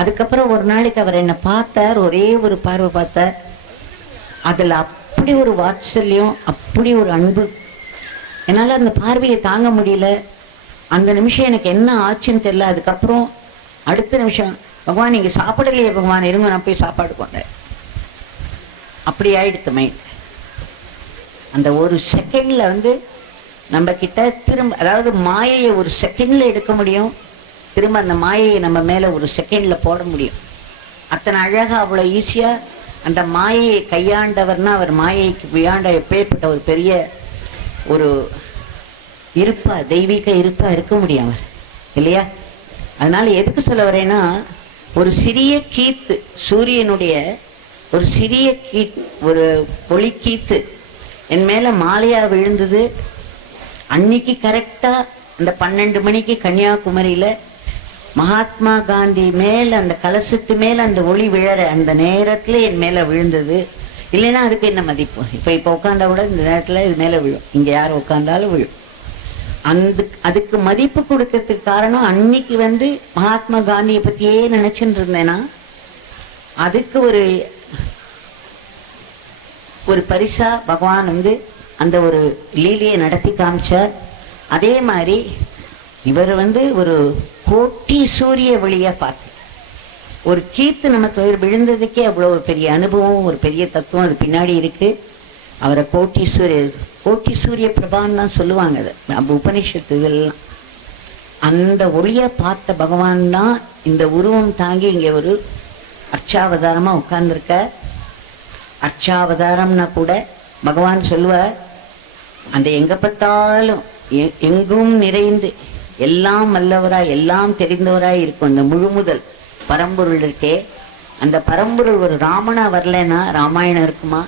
அதுக்கப்புறம் ஒரு நாளைக்கு அவர் என்னை பார்த்தார், ஒரே ஒரு பார்வை பார்த்தார். அதில் அப்படி ஒரு வாத்சல்யம், அப்படி ஒரு அன்பு. என்னால் அந்த பார்வையை தாங்க முடியல. அந்த நிமிஷம் எனக்கு என்ன ஆச்சுன்னு தெரியல. அதுக்கப்புறம் அடுத்த நிமிஷம், பகவான் நீங்கள் சாப்பிடலையே பகவான், இருங்க நான் போய் சாப்பாடு கொண்டேன். அப்படி ஆயிடுத்து மைண்ட். அந்த ஒரு செகண்டில் நம்ம கிட்ட திரும்ப, அதாவது மாயையை ஒரு செகண்டில் எடுக்க முடியும், திரும்ப அந்த மாயையை நம்ம மேலே ஒரு செகண்டில் போட முடியும். அத்தனை அழகாக அவ்வளோ ஈஸியாக அந்த மாயையை கையாண்டவர்னா அவர் மாயைக்கு வியாண்ட எப்பேற்பட்ட ஒரு பெரிய ஒரு இருப்பா, தெய்வீக இருப்பா இருக்க முடியும் அவர், இல்லையா? அதனால் எதுக்கு சொல்ல வரேன்னா, ஒரு சிறிய கீத்து, சூரியனுடைய ஒரு சிறிய ஒரு ஒளி கீத்து என் மேலே மாலையாக விழுந்தது. அன்னைக்கு கரெக்டாக அந்த 12 மணிக்கு கன்னியாகுமரியில் மகாத்மா காந்தி மேலே, அந்த கலசத்து மேலே அந்த ஒளி விழற அந்த நேரத்தில் என் மேலே விழுந்தது. இல்லைன்னா அதுக்கு என்ன மதிப்பு? இப்போ உட்காந்தா கூட இந்த நேரத்தில் இது மேலே விழும், இங்கே யார் உட்காந்தாலும் விழும். அதுக்கு மதிப்பு கொடுக்கறதுக்கு காரணம், அன்னைக்கு மகாத்மா காந்தியை பற்றியே நினச்சிட்டு இருந்தேன்னா அதுக்கு ஒரு பரிசா பகவான் அந்த ஒரு லீலையை நடத்தி காமிச்சார். அதே மாதிரி இவர் ஒரு கோட்டி சூரிய ஒளியை பார்த்து ஒரு கீர்த்து நமக்கு விழுந்ததுக்கே அவ்வளோ பெரிய அனுபவம், ஒரு பெரிய தத்துவம் அது பின்னாடி இருக்கு. அவரை கோட்டி சூரிய பிரபான்னு தான் சொல்லுவாங்க. அது உபனிஷத்து இதெல்லாம். அந்த ஒளியை பார்த்த பகவான் தான் இந்த உருவம் தாங்கி இங்கே ஒரு அர்ச்சாவதாரமாக உட்கார்ந்துருக்க. அர்ச்சாவதாரம்னா கூட பகவான் சொல்லுவார், அந்த எங்கே பார்த்தாலும் எங்கும் நிறைந்து எல்லாம் வல்லவராய் எல்லாம் தெரிந்தவராய் இருக்கும் அந்த முழுமுதல் பரம்பொருள் இருக்கே. அந்த பரம்பொருள் ஒரு ராமனா வரலன்னா ராமாயணம் இருக்குமா?